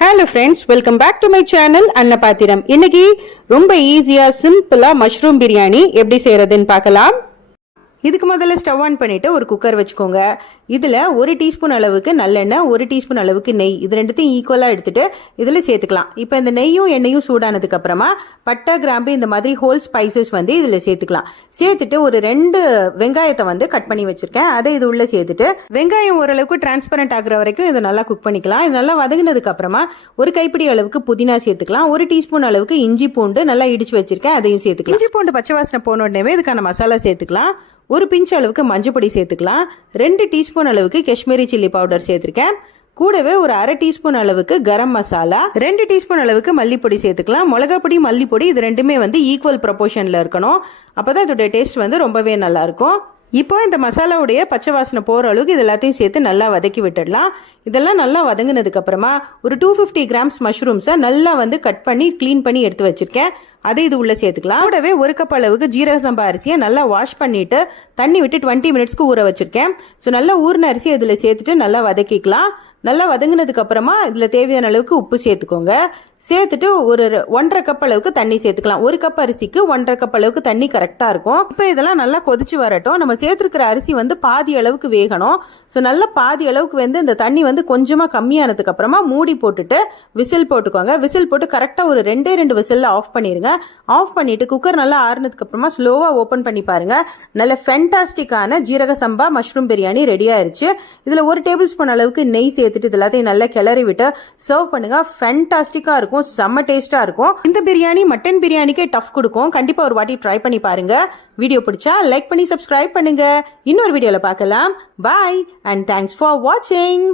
Hello friends, welcome back to my channel Annapathiram. இன்னைக்கு ரொம்ப ஈஸியா சிம்பிளா மஷ்ரூம் பிரியாணி எப்படி செய்யறதுன்னு பார்க்கலாம். இதுக்கு முதல்ல ஸ்டவ் ஆன் பண்ணிட்டு ஒரு குக்கர் வச்சுக்கோங்க. இதுல 1 டீஸ்பூன் அளவுக்கு நல்லெண்ணெய், 1 டீஸ்பூன் அளவுக்கு நெய், இது ரெண்டுத்தையும் ஈக்குவலா எடுத்துட்டு இதுல சேர்த்துக்கலாம். இப்ப இந்த நெய்யும் எண்ணெயும் சூடானதுக்கு அப்புறமா பட்டை, கிராம்பு இந்த மாதிரி ஹோல் ஸ்பைசஸ் இதுல சேர்த்துக்கலாம். சேர்த்துட்டு ஒரு 2 வெங்காயத்தை கட் பண்ணி வச்சிருக்கேன். அதை இது உள்ள சேர்த்துட்டு வெங்காயம் ஓரளவுக்கு டிரான்ஸ்பரண்ட் ஆகுற வரைக்கும் இதை நல்லா குக் பண்ணிக்கலாம். இது நல்லா வதங்கினதுக்கு அப்புறமா ஒரு கைப்பிடி அளவுக்கு புதினா சேர்த்துக்கலாம். 1 டீஸ்பூன் அளவுக்கு இஞ்சி பூண்டு நல்லா இடிச்சு வச்சிருக்கேன், அதையும் சேர்த்துக்கலாம். இஞ்சி பூண்டு பச்சை வாசனை போன உடனே இதுக்கான மசாலா சேர்த்துக்கலாம். ஒரு பிஞ்ச் அளவுக்கு மஞ்சள் பொடி சேர்த்துக்கலாம். 2 டீஸ்பூன் அளவுக்கு காஷ்மீரி சில்லி பவுடர் சேர்த்திருக்கேன். கூடவே ஒரு 1/2 டீஸ்பூன் அளவுக்கு கரம் மசாலா, 2 டீஸ்பூன் அளவுக்கு மல்லிப்பொடி சேர்த்துக்கலாம். மிளகா பொடி, மல்லிப்பொடி இது ரெண்டுமே ஈக்குவல் ப்ரொபோர்ஷன்ல இருக்கணும். அப்பதான் இதோட டேஸ்ட் ரொம்பவே நல்லா இருக்கும். இப்போ இந்த மசாலாவுடைய பச்சை வாசனை போற அளவுக்கு இது எல்லாத்தையும் சேர்த்து நல்லா வதக்கி விட்டுடலாம். இதெல்லாம் நல்லா வதங்கினதுக்கு அப்புறமா ஒரு 250 கிராம்ஸ் மஷ்ரூம்ஸை நல்லா கட் பண்ணி கிளீன் பண்ணி எடுத்து வச்சிருக்கேன். அதை இது உள்ள சேர்த்துக்கலாம். கூடவே 1 கப் அளவுக்கு ஜீரக சம்பா அரிசியை நல்லா வாஷ் பண்ணிட்டு தண்ணி விட்டு 20 மினிட்ஸ்க்கு ஊற வச்சிருக்கேன். ஸோ நல்லா ஊறின அரிசியை இதுல சேர்த்துட்டு நல்லா வதக்கிக்கலாம். நல்லா வதங்கினதுக்கு அப்புறமா இதுல தேவையான அளவுக்கு உப்பு சேர்த்துக்கோங்க. சேர்த்துட்டு ஒரு 1.5 கப் அளவுக்கு தண்ணி சேர்த்துக்கலாம். 1 கப் அரிசிக்கு 1.5 கப் அளவுக்கு தண்ணி கரெக்டா இருக்கும். இப்போ இதெல்லாம் நல்லா கொதிச்சு வரட்டும். நம்ம சேர்த்துருக்கிற அரிசி பாதி அளவுக்கு வேகணும். ஸோ நல்லா பாதி அளவுக்கு இந்த தண்ணி கொஞ்சமா கம்மியானதுக்கு அப்புறமா மூடி போட்டுட்டு விசில் போட்டுக்கோங்க. விசில் போட்டு கரெக்டா ஒரு 2 விசில்ல ஆஃப் பண்ணிருங்க. ஆஃப் பண்ணிட்டு குக்கர் நல்லா ஆறுனதுக்கு அப்புறமா ஸ்லோவா ஓபன் பண்ணி பாருங்க. நல்ல ஃபென்டாஸ்டிக்கான ஜீரக சம்பா மஷ்ரூம் பிரியாணி ரெடி ஆயிருச்சு. இதுல 1 டேபிள் ஸ்பூன் அளவுக்கு நெய் சேர்த்துட்டு எல்லாத்தையும் நல்லா கிளறி விட்டு சர்வ் பண்ணுங்க. ஃபென்டாஸ்டிக்கா இருக்கும், செம்ம டேஸ்டா இருக்கும். இந்த பிரியாணி மட்டன் பிரியாணிக்கே டஃப் கொடுக்கும். கண்டிப்பா ஒரு வாட்டி ட்ரை பண்ணி பாருங்க. வீடியோ பிடிச்சா லைக் பண்ணி சப்ஸ்கிரைப் பண்ணுங்க. இன்னொரு வீடியோல பார்க்கலாம். பாய் அண்ட் தேங்க்ஸ் ஃபார் வாட்சிங்.